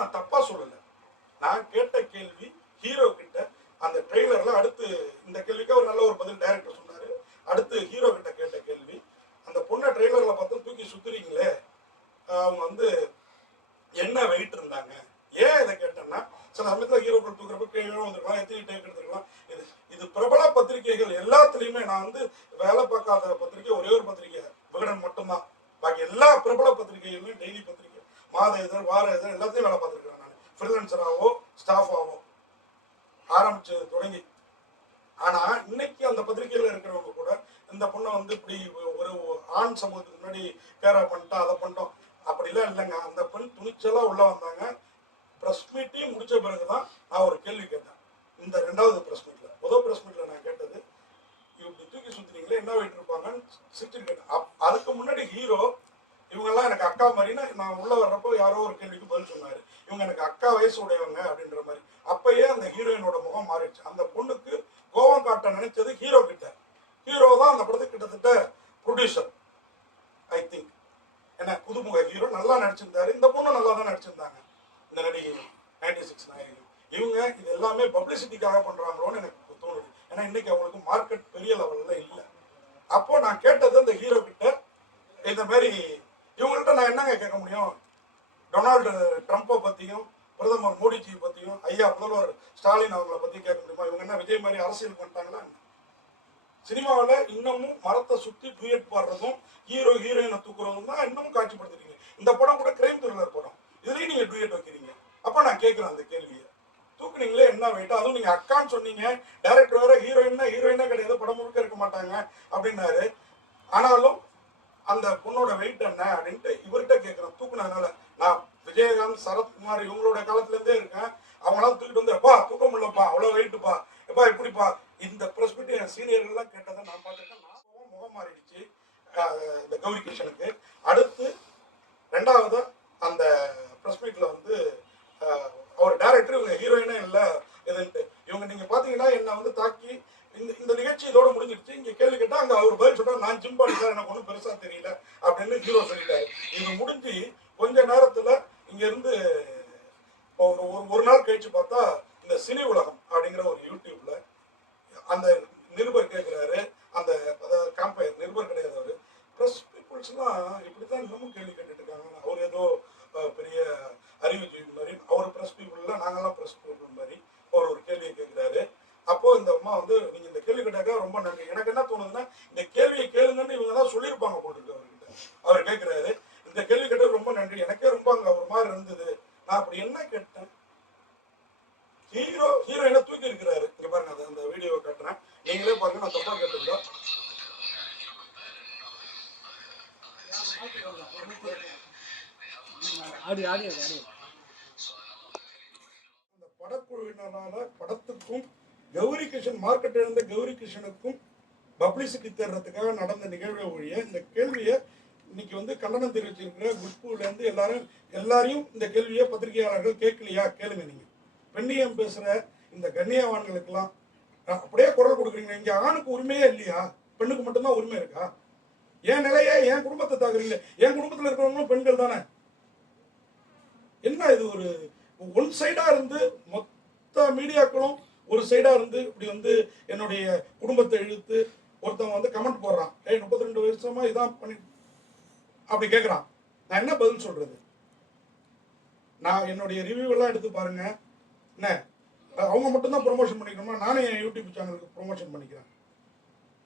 நான் தப்பா சொல்லல. நான் கேட்ட கேள்வி ஹீரோ கிட்ட அந்த ட்ரெய்லர்ல அடுத்து இந்த கேள்விக்கு ஒரு நல்ல ஒரு பதில் டைரக்டர் சொன்னாரு. அடுத்து ஹீரோ கிட்ட கேட்ட கேள்வி, அந்த பொண்ணை ட்ரெய்லர்ல பார்த்து தூக்கி சுத்துறீங்களே, அவங்க வந்து என்ன வெயிட் இருந்தாங்க? ஏன் இதை கேட்டேன்னா, சில சமயத்தில் ஹீரோக்கள் தூக்குறப்ப கேள்வி வந்துருக்கலாம், எத்தனை டேக் எடுத்துருக்கலாம். இது பிரபல பத்திரிகைகள் எல்லாத்துலேயுமே, நான் வந்து வேலை பார்க்காத பத்திரிகை ஒரே ஒரு பத்திரிகை விகடன் மட்டும்தான். பாக்கி எல்லா பிரபல பத்திரிகைகளுமே, டெய்லி பத்திரிகை, மாத இதழ், வார இதழ் எல்லாத்தையும் வேலை பார்த்துருக்கேன் நான். ஃப்ரீலான்சராகவோ ஸ்டாஃபாகவோ ஆரம்பிச்சது தொடங்கி. ஆனால் இன்னைக்கு அந்த பத்திரிகையில் இருக்கிறவங்க கூட இந்த பொண்ணை வந்து இப்படி ஒரு ஆண் சமூகத்துக்கு முன்னாடி பேரா பண்ணிட்டோம், அதை பண்ணிட்டோம் அப்படிலாம் இல்லைங்க. அந்த பெண் துணிச்சலாக உள்ள வந்தாங்க. ப்ரெஸ் மீட்டையும் முடிச்ச பிறகுதான் நான் ஒரு கேள்வி கேட்டேன். இந்த 2வது ப்ரெஸ் மீட்ல, முதல் ப்ரெஸ் மீட்ல நான் கேட்டது, இப்படி தூக்கி சுத்துறீங்களே என்ன வெயிட் இருப்பாங்கன்னு சிரிச்சு கேட்டேன். அதுக்கு முன்னாடி ஹீரோ இவங்கெல்லாம் எனக்கு அக்கா மாதிரின்னு நான் உள்ள வர்றப்போ யாரோ ஒரு கேள்விக்கு பதில் சொன்னாரு. இவங்க எனக்கு அக்கா வயசு உடையவங்க அப்படின்ற மாதிரி. அப்பயே அந்த ஹீரோயினோட முகம் மாறிடுச்சு. அந்த பொண்ணுக்கு கோபம் காட்ட நினைச்சது ஹீரோ கிட்ட. ஹீரோ தான் அந்த படத்துக்கு கிட்டத்தட்ட ப்ரொடியூசர் ஐ திங்க். என்ன புதுமுக ஹீரோ நல்லா நடிச்சிருந்தாரு. இந்த பொண்ணு நல்லா தான் நடிச்சிருந்தாங்க. இந்த நடிகை 96 நாயகி இவங்க இது எல்லாமே பப்ளிசிட்டிக்காக பண்றாங்களோன்னு எனக்கு தோணுது. ஏன்னா இன்னைக்கு அவங்களுக்கு மார்க்கெட் பெரிய லெவல்ல இல்லை. அப்போ நான் கேட்டது அந்த ஹீரோ கிட்ட, இந்த மாதிரி இவங்கள்ட்ட நான் என்னங்க கேட்க முடியும்? டொனால்டு ட்ரம்ப்பை பற்றியும் பிரதமர் மோடிஜி பற்றியும் ஐயா முதல்வர் ஸ்டாலின் அவங்களை பற்றி கேட்க முடியுமா? இவங்க என்ன விஜய் மாதிரி அரசியல் பண்ணிட்டாங்களா? சினிமாவில் இன்னமும் மரத்தை சுற்றி டூயட் பாடுறதும் ஹீரோ ஹீரோயினை தூக்குறதும் தான் இன்னமும் காட்சிப்படுத்துறீங்க. இந்த படம் கூட கிரைம் த்ரில்லர் படம், இதுலேயும் நீங்கள் டூயட் வைக்கிறீங்க. அப்போ நான் கேட்குறேன் அந்த கேள்வியை, தூக்குனீங்களே என்ன வெயிட்டா? அதுவும் நீங்கள் அக்கான்னு சொன்னீங்க, டைரக்டர் வேற ஹீரோயினா கிடையாது, படம் முழுக்க இருக்க மாட்டாங்க அப்படின்னாரு. ஆனாலும் அந்த பொண்ணோட வெயிட் என்ன அப்படின்ட்டு இவர்கிட்ட கேட்குறேன். தூக்குனதுனால நான் விஜயகாந்த், சரத்குமார் இவங்களோட காலத்துலேருந்தே இருக்கேன். அவங்களாம் தூக்கிட்டு வந்து எப்பா தூக்க முடியலப்பா, அவ்வளோ வெயிட்டுப்பா, எப்பா இப்படிப்பா. இந்த ப்ரெஸ் மீட் என் சீனியர்கள்லாம் கேட்டதை நான் பார்த்துருக்கேன். நான் முகம் மாறிடுச்சு இந்த கௌரி கிருஷ்ணனுக்கு. அடுத்து 2வது அந்த ப்ரெஸ் மீட்டில் வந்து அவர் டைரக்டர் இவங்க ஹீரோயினே இல்லை எதுன்ட்டு இவங்க நீங்கள் பார்த்தீங்கன்னா என்னை வந்து தாக்கி இந்த நிகழ்ச்சி இதோட முடிஞ்சிடுச்சு. இங்கே கேள்வி கேட்டால் அங்கே அவர் பதில் சொன்னால் நான் ஜிம்பாடி சார், எனக்கு ஒன்றும் பெருசாக தெரியல அப்படின்னு ஹீரோ சொல்லிட்டாரு. இது முடிஞ்சு கொஞ்ச நேரத்தில் இங்கேருந்து ஒரு நாள் கழிச்சு பார்த்தா இந்த சினி உலகம் அப்படிங்கிற ஒரு யூடியூப்ல அந்த நிருபர் கேட்குறாரு. அந்த காம்பயர் நிருபர் கிடையாது, அவர் ப்ரெஸ் பீப்புள்ஸ்லாம் இப்படித்தான் இன்னமும் கேள்வி கேட்டுட்டு இருக்காங்க. அவர் ஏதோ பெரிய அறிவுஜீவி மாதிரி, அவர் ப்ரெஸ் பீப்புள்ல நாங்கெல்லாம் ப்ரெஸ் பீப்புள் மாதிரி அவர் ஒரு கேள்வியை கேட்குறாரு. அப்போ இந்த அம்மா வந்து நீங்க இந்த கேள்வி கேட்டாக்கா ரொம்ப நன்றி. எனக்கு என்ன தோணுதுன்னா, இந்த கேள்வியை கேளுங்கன்னு இவங்க தான் சொல்லியிருப்பாங்க போட்டுருக்கு அவர்கிட்ட. அவர் கேட்கிறாரு, இந்த கேள்வி கேட்டது ரொம்ப நன்றி, எனக்கே ரொம்ப அங்க ஒரு மாதிரி இருந்தது. நான் அப்படி என்ன கேட்டேன்? ஹீரோயினை தூக்கி இருக்கிறாரு. இங்க பாருங்க, அந்த வீடியோவை காட்டுறேன், நீங்களே பாருங்க. நான் தப்பா கேட்டிருந்தா அந்த படக்குழுவினரால படத்துக்கும் கௌரி கிருஷ்ணன் மார்க்கெட் இருந்த கௌரி கிருஷ்ணனுக்கும் பப்ளிசிட்டி தேடுறதுக்காக நடந்த நிகழ்வை ஒழிய இந்த கேள்வியை இன்னைக்கு வந்து கண்டனம் தெரிவிச்சிருக்கிற குட்பூலேருந்து எல்லாரையும் இந்த கேள்வியை பத்திரிகையாளர்கள் கேட்கலையா? கேளுங்க. நீங்க பெண்ணியம் பேசுற இந்த கண்ணியவான்களுக்கெல்லாம் அப்படியே குரல் கொடுக்குறீங்க. இங்க ஆணுக்கு உரிமையே இல்லையா? பெண்ணுக்கு மட்டும்தான் உரிமை இருக்கா? என் நிலையை என் குடும்பத்தை தாக்குறீங்க. என் குடும்பத்தில் இருக்கிறவங்களும் பெண்கள் தானே. என்ன இது ஒரு ஒன் சைடா இருந்து மொத்த மீடியாக்களும் ஒரு சைடா இருந்து இப்படி வந்து என்னுடைய குடும்பத்தை இழுத்து ஒருத்தவங்க வந்து கமெண்ட் போடுறான், 32 வருஷமா இதான் பண்ணி அப்படி கேட்குறான். நான் என்ன பதில் சொல்றது? நான் என்னுடைய ரிவ்யூ எல்லாம் எடுத்து பாருங்க. என்ன அவங்க மட்டும்தான் ப்ரொமோஷன் பண்ணிக்கணுமா? நானே என் யூடியூப் சேனலுக்கு ப்ரொமோஷன் பண்ணிக்கிறேன்.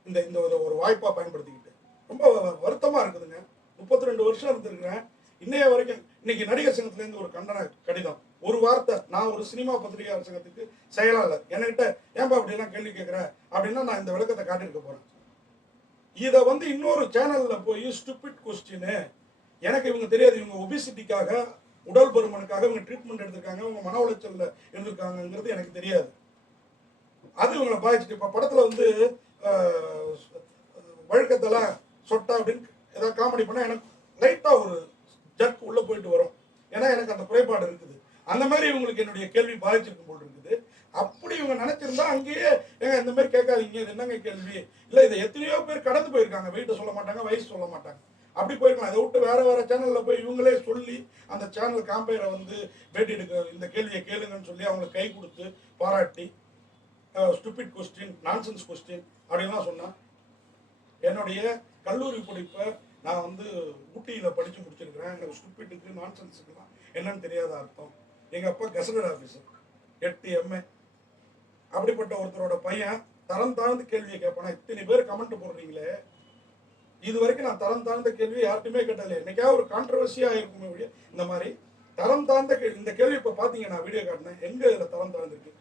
இந்த ஒரு வாய்ப்பாக பயன்படுத்திக்கிட்டு ரொம்ப வருத்தமாக இருக்குதுங்க. 32 வருஷம் இருந்திருக்கிறேன். இன்னைய வரைக்கும் இன்னைக்கு நடிகர் சங்கத்திலேருந்து ஒரு கண்டன கடிதம், ஒரு வார்த்தை, நான் ஒரு சினிமா பத்திரிகையாளர் சங்கத்துக்கு செயலாளர், என்கிட்ட ஏன்பா அப்படிலாம் கேள்வி கேட்குற அப்படின்னா நான் இந்த விளக்கத்தை காட்டியிருக்க போறேன். இதை வந்து இன்னொரு சேனல்ல போய் ஸ்டூபிட் கொஸ்டின், எனக்கு இவங்க தெரியாது, இவங்க ஒபிசிட்டிக்காக உடல் பருமனுக்காக இவங்க ட்ரீட்மெண்ட் எடுத்திருக்காங்க, இவங்க மன உளைச்சல்ல இருந்திருக்காங்கிறது எனக்கு தெரியாது. அது இவங்களை பாதிச்சுட்டு இப்போ படத்துல வந்து வழக்கத்துல சொட்டா அப்படின்னு ஏதாவது காமெடி பண்ணா எனக்கு லைட்டா ஒரு ஜக் உள்ள போயிட்டு வரும். ஏன்னா எனக்கு அந்த குறைபாடு இருக்குது. அந்த மாதிரி இவங்களுக்கு என்னுடைய கேள்வி பாதிச்சிருக்கும் போல் இருக்குது. அப்படி இவங்க நினைச்சிருந்தா அங்கேயே ஏங்க இந்த மாதிரி கேட்காதீங்க, இது என்னங்க கேள்வி இல்லை, இதை எத்தனையோ பேர் கடந்து போயிருக்காங்க. வெயிட்ட சொல்ல மாட்டாங்க, வயசு சொல்ல மாட்டாங்க. அப்படி போயிருக்கலாம். அதை விட்டு வேற வேற சேனல்ல போய் இவங்களே சொல்லி அந்த சேனல் காம்பையரை வந்து பேட்டி எடுக்க இந்த கேள்வியை கேளுங்கன்னு சொல்லி அவங்களுக்கு கை கொடுத்து பாராட்டி ஸ்டூபிட் கொஸ்டின், நான்சென்ஸ் கொஸ்டின் அப்படின்லாம் சொன்னா. என்னுடைய கல்லூரி படிப்பை நான் வந்து ஊட்டியில் படித்து முடிச்சிருக்கிறேன். எனக்கு ஸ்டூபிட்டுக்கு நான்சென்ஸுக்குலாம் என்னன்னு தெரியாத அர்த்தம். எங்கள் அப்பா கெசடட் ஆஃபீஸர், 8 MA. அப்படிப்பட்ட ஒருத்தரோட பையன் தரம் தாழ்ந்து கேள்வியை கேட்பானா? இத்தனை பேர் கமெண்ட் போடுறீங்களே, இது வரைக்கும் நான் தரம் தாழ்ந்த கேள்வி யார்ட்டுமே கேட்டதில்லை. என்னைக்காவது ஒரு கான்ட்ரவர்சியாக இருக்குமே வீடியோ இந்த மாதிரி தரம் தாழ்ந்த இந்த கேள்வி. இப்போ பார்த்தீங்க, நான் வீடியோ காட்டினேன், எங்கே இதில் தரம் தாழ்ந்துருக்கு?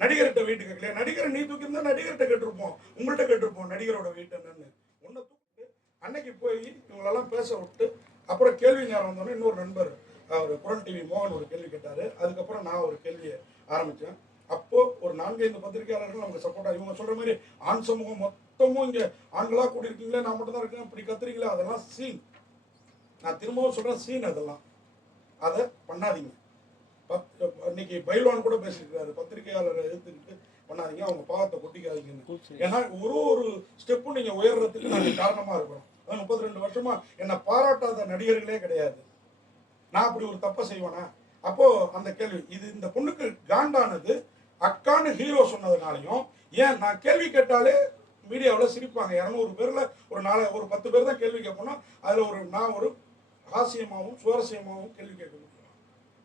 நடிகர்கிட்ட வீட்டு கேட்கலையா? நடிகரை நீ தூக்கி இருந்தால் நடிகர்கிட்ட கேட்டிருப்போம், உங்கள்கிட்ட கேட்டிருப்போம் நடிகரோட வீட்டு என்னன்னு. ஒன்றை தூக்கிட்டு அன்னைக்கு போய் இவங்களெல்லாம் பேச விட்டு அப்புறம் கேள்வி நேரம் வந்தோடனே இன்னொரு நண்பர் அவர் குரல் டிவி மோகன் ஒரு கேள்வி கேட்டார். அதுக்கப்புறம் நான் ஒரு கேள்வியை ஆரம்பித்தேன். அப்போது ஒரு 4-5 பத்திரிகையாளர்கள் நமக்கு சப்போர்ட்டாக, இவங்க சொல்கிற மாதிரி ஆண் சமூகம் மொத்தமும் இங்கே ஆண்களாக கூடியிருக்கீங்களே, நான் மட்டும் தான் இருக்கேன், இப்படி கத்துறீங்களே, அதெல்லாம் சீன். நான் திரும்பவும் சொல்கிறேன், சீன். அதெல்லாம் அதை பண்ணாதீங்க. இன்னைக்கு பைல்வான் கூட பேசியிருக்காரு, பத்திரிகையாளரை எதிர்த்துக்கிட்டு பண்ணாதீங்க, அவங்க பாவத்தை கொட்டிக்காதீங்கன்னு. ஏன்னா ஒரு ஸ்டெப்பும் நீங்கள் உயர்றதுக்கு நாங்கள் காரணமாக இருக்கிறோம். 32 வருஷமா என்னை பாராட்டாத நடிகர்களே கிடையாது. நான் அப்படி ஒரு தப்பை செய்வேனா? அப்போ அந்த கேள்வி இது இந்த பொண்ணுக்கு காண்டானது அக்கான்னு ஹீரோ சொன்னதுனாலையும். ஏன் நான் கேள்வி கேட்டாலே மீடியாவில் சிரிப்பாங்க. 200 பேர்ல ஒரு 10 பேர் தான் கேள்வி கேட்போம்னா அதில் நான் ஒரு ஹாசியமாகவும் சுவாரஸ்யமாகவும் கேள்வி கேட்க முடியும்.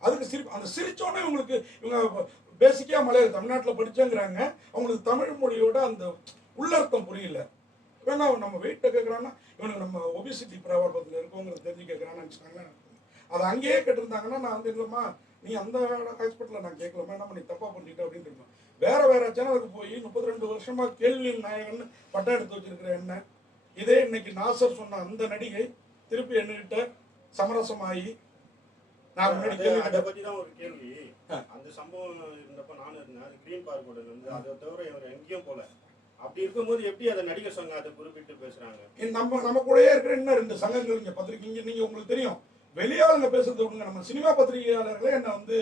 அதுக்கு அந்த சிரிச்சோன்னே இவங்களுக்கு, இவங்க பேசிக்காக மலையாள தமிழ்நாட்டில் படிச்சேங்கிறாங்க, அவங்களுக்கு தமிழ் மொழியோட அந்த உள்ளர்த்தம் புரியல. வேணா நம்ம வெயிட்டை கேட்குறான்னா இவனுக்கு நம்ம ஒபிசிட்டி பிரபாவத்தில் இருக்கவங்களுக்கு தெரிஞ்சு கேட்குறான்னு நினச்சிட்டாங்கன்னா, அதை அங்கேயே கேட்டிருந்தாங்கன்னா நான் வந்து இல்லைம்மா நீ அந்த ஹாஸ்பிட்டலில் நான் கேட்கலாமா, நம்ம நீ தப்பாக பண்ணிட்ட அப்படின்னு இருக்கோம். வேற சேனலுக்கு போய் 32 வருஷமா கேள்வி நாயகன் பட்டம் எடுத்து வச்சிருக்கிற என்ன, இதே இன்னைக்கு நாசர் சொன்ன அந்த நடிகை திருப்பி என்கிட்ட சமரசமாகி நான் முன்னாடி அதை பற்றி தான் ஒரு கேள்வி. அந்த சம்பவம் இருந்தப்ப நானும் இருந்தேன். அது கிரீன் பார்க்கோட இருந்து அதை தவிர இவர் எங்கேயும் போல. அப்படி இருக்கும்போது எப்படி அதை நடிகர் சங்கம் அதை குறிப்பிட்டு பேசுறாங்க? நம்ம கூடயே இருக்கிற இன்னும் 2 சங்கங்கள் இங்கே பத்திரிக்கை, நீங்க உங்களுக்கு தெரியும், வெளியாளுங்க பேசுறது விடுங்க. நம்ம சினிமா பத்திரிகையாளர்களே என்ன வந்து,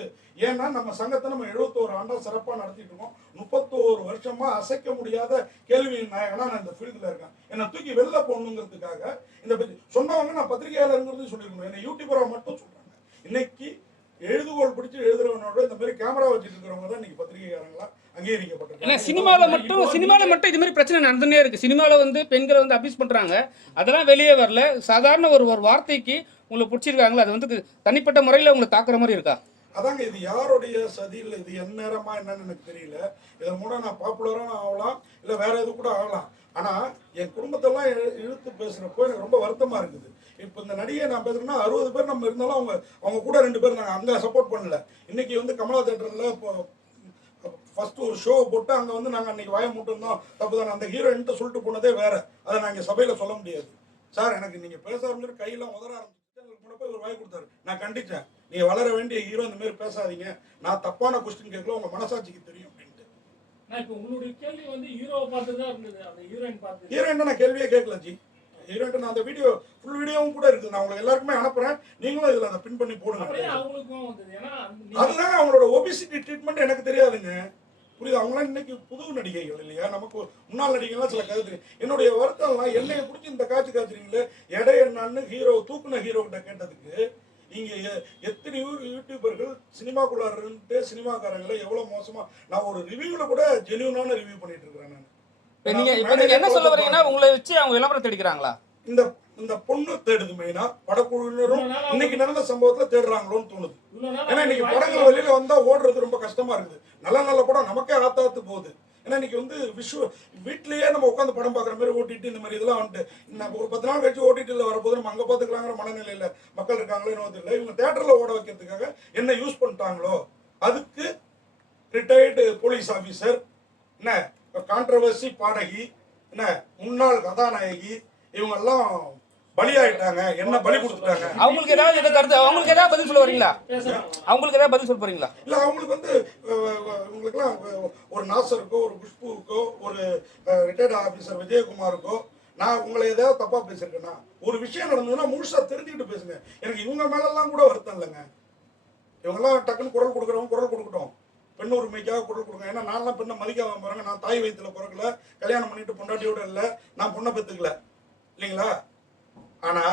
ஏன்னா நம்ம சங்கத்தை நம்ம 71 ஆண்டா சிறப்பாக நடத்திட்டு இருக்கோம். 31 வருஷமா அசைக்க முடியாத கேள்வி நாயகனா நான் இந்த ஃபீல்டில் இருக்கேன். என்னை தூக்கி வெளில போகணுங்கிறதுக்காக இந்த சொன்னவங்க நான் பத்திரிகையாளருங்கிறது சொல்லியிருக்கணும். என்னை யூடியூபராக மட்டும் சொல்றாங்க. இன்னைக்கு எழுதுகோள் பிடிச்சி எழுதுறவனோட இந்த மாதிரி கேமரா வச்சுட்டு இருக்கிறவங்க தான் இன்னைக்கு பத்திரிகையாளங்களா அங்கீகரிக்கப்பட்டிருக்காங்க. சினிமாவில் மட்டும் இது மாதிரி பிரச்சனை நடந்துனே இருக்கு. சினிமாவில் வந்து பெண்களை வந்து அபியூஸ் பண்றாங்க, அதெல்லாம் வெளியே வரல. சாதாரண ஒரு வார்த்தைக்கு உங்களுக்கு பிடிச்சிருக்காங்களா, அது வந்து தனிப்பட்ட முறையில் உங்களை தாக்குற மாதிரி இருக்கா? அதாங்க, இது யாருடைய சதியில், இது என் நேரமா என்னன்னு எனக்கு தெரியல. இதன் மூலம் நான் பாப்புலராக ஆகலாம், இல்லை வேற எது கூட ஆகலாம். ஆனால் என் குடும்பத்தெல்லாம் இழுத்து பேசுகிறப்போ எனக்கு ரொம்ப வருத்தமாக இருக்குது. இப்போ இந்த நடிகை நான் பேசுகிறேன்னா 60 பேர் நம்ம இருந்தாலும் அவங்க கூட 2 பேர் நாங்கள் அங்கே சப்போர்ட் பண்ணல. இன்னைக்கு வந்து கமலா தேட்டரில் இப்போ ஃபர்ஸ்ட் ஒரு ஷோ போட்டு அங்கே வந்து நாங்கள் அன்னைக்கு வாய மூட்டிருந்தோம், தப்பு தானே. அந்த ஹீரோயின்ட்ட சொல்லிட்டு போனதே வேற, அதை நாங்கள் சபையில் சொல்ல முடியாது. சார் எனக்கு நீங்கள் பேச ஆரம்பிச்சு கையெல்லாம் உதற ஆரம்பிச்சு போய் ஒரு வாய் கொடுத்தாரு. நான் கண்டிச்சேன், நீங்க வளர வேண்டிய ஹீரோ இந்த மாதிரி பேசாதீங்க, நான் தப்பான கொஸ்டின் கேட்கல, உங்க மனசாட்சிக்கு தெரியும் அப்படின்ட்டு. நான் இப்போ உங்களுடைய கேள்வி வந்து ஹீரோவை பார்த்து தான் இருந்தது, அந்த ஹீரோயின் பார்த்து. ஹீரோயின் நான் கேள்வியே கேட்கல ஜி. ஹீரோயின் நான் அந்த வீடியோ ஃபுல் வீடியோவும் கூட இருக்குது, நான் உங்களுக்கு எல்லாருக்குமே அனுப்புறேன், நீங்களும் இதுல அதை பின் பண்ணி போடுங்க. அவங்களுக்கும் வந்தது, ஏன்னா அதுதாங்க அவங்களோட ஒபிசிட்டி ட்ரீட்மெண்ட் எனக்கு தெரியாதுங்க, புரியுது. அவங்களாம் இன்னைக்கு புது நடிகைகள் இல்லையா, நமக்கு முன்னாள் நடிகைகள்லாம் சில கதை தெரியும். என்னுடைய வருத்தம்லாம் என்னைய பிடிச்சி இந்த காய்ச்சிறீங்களே எடை என்னன்னு ஹீரோ தூக்குன ஹீரோ கிட்ட கேட்டதுக்கு, இங்க எத்தனை யூடியூபர்கள் சினிமாக்குள்ளாருன்ட்டு சினிமாக்காரங்களை எவ்வளவு மோசமா, நான் ஒரு ரிவ்யூல கூட ஜெனியூனான ரிவ்யூ பண்ணிட்டு இருக்கிறேன் நான். நீங்க என்ன சொல்ல வரீங்கன்னா உங்களை வச்சு அவங்க விளம்பரம் எடுக்கிறாங்களா? இந்த பொண்ணு தேடுது மெயினா, படக்குழுவினரும் இன்னைக்கு நடந்த சம்பவத்துல தேடுறாங்களோன்னு தோணுது. ஏன்னா இன்னைக்கு படங்கள் வெளியில வந்தா ஓடுறது ரொம்ப கஷ்டமா இருக்குது. நல்ல படம் நமக்கே ஆத்தாத்து போகுது. ஏன்னா இன்னைக்கு வந்து வீட்லயே நம்ம உட்காந்து படம் பார்க்குற மாதிரி ஓட்டிட்டு இந்த மாதிரி இதெல்லாம் வந்துட்டு நம்ம ஒரு 10 நாள் கழிச்சு ஓட்டிட்டுல வரப்போது நம்ம அங்கே பார்த்துக்கலாங்கிற மனநிலையில மக்கள் இருக்காங்களோ தெரியல. இவங்க தேட்டர்ல ஓட வைக்கிறதுக்காக என்ன யூஸ் பண்ணிட்டாங்களோ, அதுக்கு ரிட்டையர்டு போலீஸ் ஆஃபீஸர், என்ன கான்ட்ரவர்சி பாடகி, என்ன முன்னாள் கதாநாயகி, இவங்க எல்லாம் பலியாயிட்டாங்க, என்ன பலி கொடுத்துட்டாங்க. அவங்களுக்கு ஏதாவது கருத்து, அவங்களுக்கு ஏதாவது பதில் சொல்ல வரீங்களா? அவங்களுக்கு ஏதாவது பதில் சொல்ல போறீங்களா? இல்ல அவங்களுக்கு வந்து இவங்களுக்குலாம் ஒரு நாசருக்கோ, ஒரு குஷ்புக்கோ, ஒரு ரிட்டையர்டு ஆஃபீஸர் விஜயகுமாருக்கோ நான் உங்களை ஏதாவது தப்பா பேசியிருக்கேன்னா, ஒரு விஷயம் நடந்ததுன்னா முழுசா தெரிஞ்சுக்கிட்டு பேசுங்க. எனக்கு இவங்க மேலெல்லாம் கூட வருத்தம் இல்லைங்க. இவங்கெல்லாம் டக்குன்னு குரல் கொடுக்குறவங்க குரல் கொடுக்கட்டும், பெண் உரிமைக்காக குரல் கொடுங்க. ஏன்னா நான்லாம் பெண்ணை மதிக்காம பாருங்க, நான் தாய் வயிற்றுல பிறக்கல, கல்யாணம் பண்ணிட்டு பொண்டாட்டியோட இல்லை, நான் பொண்ணை பெற்றுக்கல இல்லைங்களா. ஆனா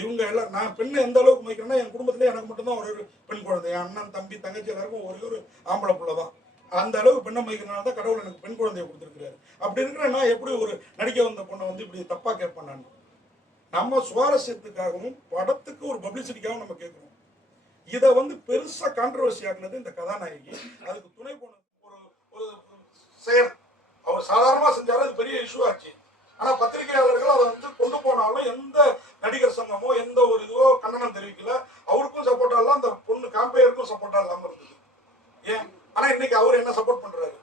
இவங்க எல்லாம் நான் பெண்ணை எந்த அளவுக்கு மதிக்கிறேன்னா என் குடும்பத்திலே எனக்கு மட்டும்தான் ஒரு பெண் குழந்தை, என் அண்ணன் தம்பி தங்கச்சி எல்லாருக்கும் ஒரே ஒரு ஆம்பளை புள்ள தான். அந்த அளவுக்கு பெண்ணை மதிக்கிறனால தான் கடவுள் எனக்கு பெண் குழந்தைய கொடுத்துருக்காரு. அப்படி இருக்கிற நான் எப்படி ஒரு நடிக்க வந்த பொண்ணை வந்து இப்படி தப்பா கேட்பேன் நான்? நம்ம சுவாரஸ்யத்துக்காகவும் படத்துக்கு ஒரு பப்ளிசிட்டிக்காகவும் நம்ம கேட்கிறோம். இதை வந்து பெருசா கான்ட்ரவர்சி ஆக்குனது இந்த கதாநாயகி. அதுக்கு துணை போன ஒரு செயல் அவர் சாதாரணமா செஞ்சாலும் அது பெரிய இஷ்யூ ஆச்சு. ஆனா பத்திரிகையாளர்கள் அதை வந்து கொண்டு போனாலும் எந்த நடிகர் சங்கமோ எந்த ஒரு இதுவோ கண்டனம் தெரிவிக்கல. அவருக்கும் சப்போர்ட்டா இல்ல, அந்த பொண்ணு காம்பேயருக்கும் சப்போர்ட்டா இல்லாம இருந்தது. ஏன்? ஆனா இன்னைக்கு அவர் என்ன சப்போர்ட் பண்றாரு?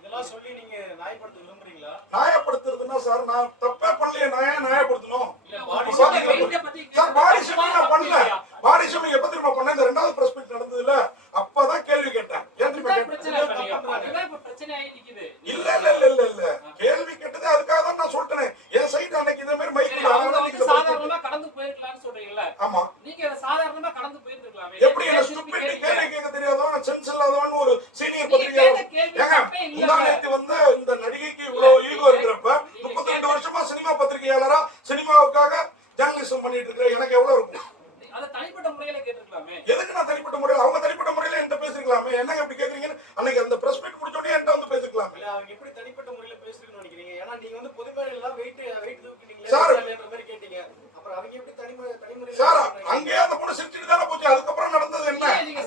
இதெல்லாம் சொல்லி நீங்க நியாயப்படுத்த விரும்புறீங்களா? நியாயப்படுத்துறதுன்னா சார் நான் தப்பே பண்ணலையே, நான் ஏன் நியாயப்படுத்தணும்? சார் பாடி ஷேமிங் நான் பண்ணல. பாடி ஷேமிங் எப்ப திரும்ப பண்ண? இந்த 2வது பிரஸ் மீட் நடந்ததுல அப்பதான் கேள்வி கேட்டேன். இல்ல இல்ல இல்ல இல்ல இல்ல கேள்வி கேட்டது அதுக்காக தான் நான் சொல்றேன். என் சைடு அன்னைக்கு இதே மாதிரி மைக்ல சாதாரணமா கடந்து போயிருக்கலாம்னு சொல்றீங்கல்ல? ஆமா. நீங்க அத சாதாரணமா கடந்து போயிருக்கலாமே. எப்படி என்ன ஸ்டூபிட் கேள்வி கேட்க தெரியாதவன் சென்ஸ் இல்லாதவன் ஒரு சீனியர் பத்திரிகையாளர். ஏங்க முன்னாடி வந்து இந்த நடிகைக்கு இவ்வளவு ஈகோ இருக்கிறப்ப 32 வருஷமா சினிமா பத்திரிகையாளரா சினிமாவுக்காக ஜர்னலிசம் பண்ணிட்டு இருக்கிற எனக்கு எவ்வளவு இருக்கும்? அத தனிப்பட்ட முறையில கேட்டிருக்கலாமே. எதுக்கு நான் தனிப்பட்ட முறையில? அவங்க தனிப்பட்ட முறையில என்கிட்ட பேசிருக்கலாமே. என்னங்க இப்படி கேக்குறீங்க? அன்னைக்கு அந்த பிரஸ் மீட் முடிச்ச உடனே என்கிட்ட வந்து பேசிருக்கலாமே. இல்ல அவங்க எப்படி தனிப்பட்ட முறையில பேசுறீங்கன்னு நினைக்கிறீங்க? ஏன்னா நீங்க வந்து பொதுமேடையில எல்லாம் வெயிட் தூக்கிட்டீங்களே சார் மாதிரி கேட்டீங்க. அப்புறம் அவங்க எப்படி தனிமுறையில சார் அங்கேயே அந்த பொண்ணு சிரிச்சிட்டு தானே போச்சு. அதுக்கப்புறம் நடந்தது என்ன? நீங்க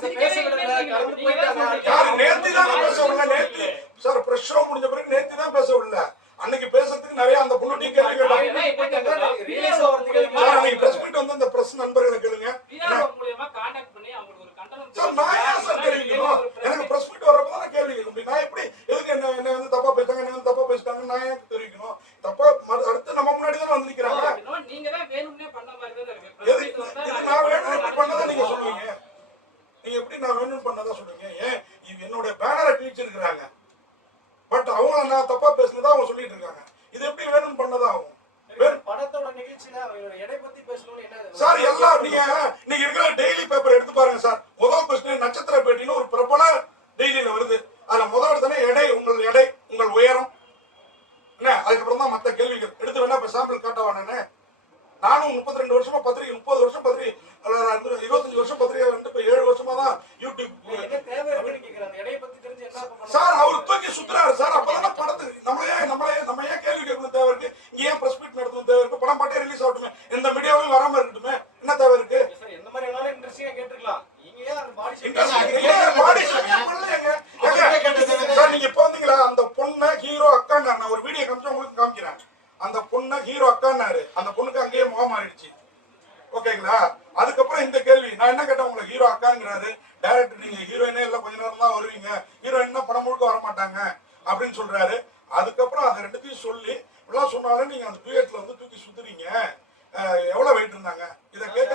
கடந்து போயிட்டாங்க. யாரு நேத்து தான் பேச விடல. நேத்து சார் பிரஸ் ஷோ முடிஞ்ச பிறகு நேத்து தான் பேச விடல. அன்னைக்கு பேசுறதுக்கு நிறைய அந்த பொண்ணு நீங்க சார் அன்னைக்கு பிரஸ் மீட் வந்து அந்த பிரஸ் நண்பர்களை கேளுங்க. சார் நான் ஏன் சார் தெரிவிக்கணும்? எனக்கு பிரஸ் மீட் வரப்போ தான் கேள்வி கேட்க முடியும். நான் எப்படி எதுக்கு என்ன வந்து தப்பா பேசுறாங்க, என்ன வந்து தப்பா பேசிட்டாங்க நான் ஏன் தெரிவிக்கணும்? தப்பா அடுத்து நம்ம முன்னாடி தானே வந்து நிக்கிறாங்க. நீங்க தான் வேணும்னே பண்ண மாதிரி தான் இருக்கு. எதுக்கு நான் வேணும்னு பண்ணதா நீங்க சொல்லுவீங்க? நீங்க எப்படி நான் வேணும்னு பண்ணதா சொல்றீங்க? ஏன் என்னோட பேனரை கிழிச்சிருக்கிறாங்க, பட் அவங்கள நான் தப்பா பேசுனதா அவங்க சொல்லிட்டு இருக்காங்க. இது எப்படி வேணும்னு பண்ணதா ஆகும்? படத்தோட நிகழ்ச்சியில அவங்களோட எடை பத்தி பேசணும்னு என்ன சார் எல்லாம் நீங்க இன்னைக்கு இருக்கிற டெய்லி பேப்பர் எடுத்து பாருங்க சார். முதல் கொஸ்டின் நட்சத்திர பேட்டின்னு ஒரு பிரபல டெய்லியில வருது. அதுல முதல் இடத்துல எடை, உங்கள் எடை, உங்கள் உயரம் என்ன, அதுக்கப்புறம் தான் மத்த கேள்விகள் எடுத்து வேணா இப்ப சாம்பிள் காட்டவானே. நானும் 32 வருஷமா பத்திரிகை, 30 வருஷம் பத்திரிகை, 25 வருஷம் பத்திரிகை வந்து இப்ப 7 வருஷமா தான் யூடியூப். சார் அவர் தூக்கி சுத்துறாரு சார். அப்பதான் படத்துக்கு நம்ம ஏன் கேள்வி கேட்கணும் தேவை இருக்கு? இங்க ஏன் பிரஸ் மீட் நடத்தணும் தேவை இருக்கு? படம் பாட்டே ரிலீஸ் ஆகட்டுமே, எந்த மீடியாவும் வராம இருக்கட்டுமே, என்ன தேவை இருக்கு? எந்த மாதிரி வேணாலும் இன்ட்ரெஸ்டிங்கா கேட்டுக்கலாம். நீங்க ஏன் அந்த பாடி சார் நீங்க இப்ப வந்தீங்களா? அந்த பொண்ணை ஹீரோ அக்கான்னாரு. நான் ஒரு வீடியோ காமிச்சு உங்களுக்கு காமிக்கிறேன். அந்த பொண்ணை ஹீரோ அக்கான்னாரு. அந்த பொண்ணுக்கு அங்கேயே முகம் மாறிடுச்சு. ஓகேங்களா? அதுக்கப்புறம் இந்த கேள்வி நான் என்ன கேட்டேன், உங்களுக்கு ஹீரோ அக்காங்கிறாரு. டைரக்டர் நீங்க ஹீரோயினே இல்ல, கொஞ்ச நேரம் தான் வருவீங்க, ஹீரோயின் படம் முழுக்க வர மாட்டாங்க அப்படின்னு சொல்றாரு. அதுக்கப்புறம் அதை ரெண்டுத்தையும் சொல்லி எல்லாம் சொன்னாலும் நீங்க அந்த டூயட்ல வந்து தூக்கி சுத்துறீங்க. எவ்வளவு வெயிட் இருந்தாங்க இதை கேட்க?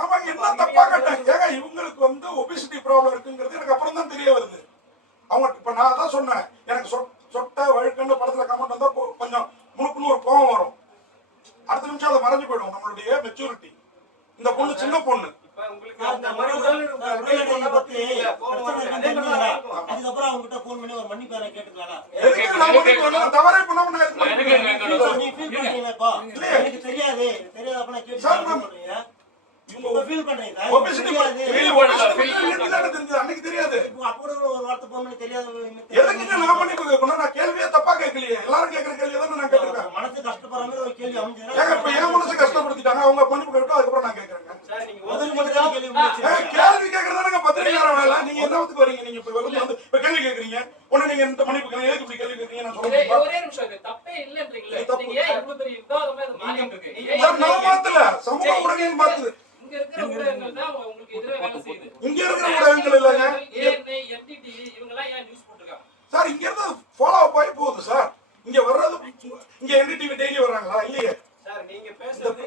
ஆமா என்ன தப்பா கேட்டாங்க? இவங்களுக்கு வந்து ஒபிசிட்டி ப்ராப்ளம் இருக்குங்கிறது எனக்கு அப்புறம் தான் தெரிய வருது. அவங்க இப்ப நான் தான் சொன்னேன், எனக்கு சொட்ட வழுக்குன்னு படத்துல கமெண்ட் வந்தா கொஞ்சம் முழுக்குன்னு ஒரு கோவம் வரும். அடுத்த நிமிஷம் அதை மறைஞ்சு போயிடும். நம்மளுடைய மெச்சூரிட்டி. இந்த பொண்ணு சின்ன பொண்ணு. தவறே பண்ணாம அன்னைக்கு தெரியாது. எதுக்கு நான் மன்னிப்பு கேட்கணும்? நான் கேள்வியே தப்பா கேட்கலையே. எல்லாரும் கேட்கிற கேள்வி தான் நான் கேட்டிருக்கேன். மனசு கஷ்டப்படுற ஒரு கேள்வி அமைஞ்சது. இப்ப என் மனசு கஷ்டப்படுத்திட்டாங்க, அவங்க மன்னிப்பு கேட்டோம். அதுக்கப்புறம் நான் கேட்கறேன். கேள்வி கேட்கறதானங்க பத்திரிகையாளர் வேலை. நீங்க என்னத்துக்கு வரீங்க? நீங்க இப்ப வந்து இப்ப கேள்வி கேட்கறீங்க, ஒண்ணு நீங்க இந்த மன்னிப்பு கேட்கறீங்க, எதுக்கு இப்படி கேள்வி கேட்கறீங்க? நான் சொல்றேன் ஒரே நிமிஷம், இது தப்பே இல்லன்றீங்களே. நீங்க ஏன் இவ்வளவு பெரிய விவாதமா இது மாறிட்டு இருக்கு? சார் நான் மாத்தல, சமூக ஊடகங்கள் மாத்துது. இங்க இருக்கிற ஊடகங்கள் தான் உங்களுக்கு எதிரே வேலை செய்யுது. இங்க இருக்கிற ஊடகங்கள் இல்லங்க, என்டிடி இவங்க எல்லாம் ஏன் நியூஸ் போட்டுருக்காங்க சார்? இங்க இருந்து ஃபாலோ அப் ஆகி போகுது சார். இங்க வர்றது இங்க என்டிடிவி டெய்லி வர்றாங்களா? இல்லையே சார். நீங்க பேசுறது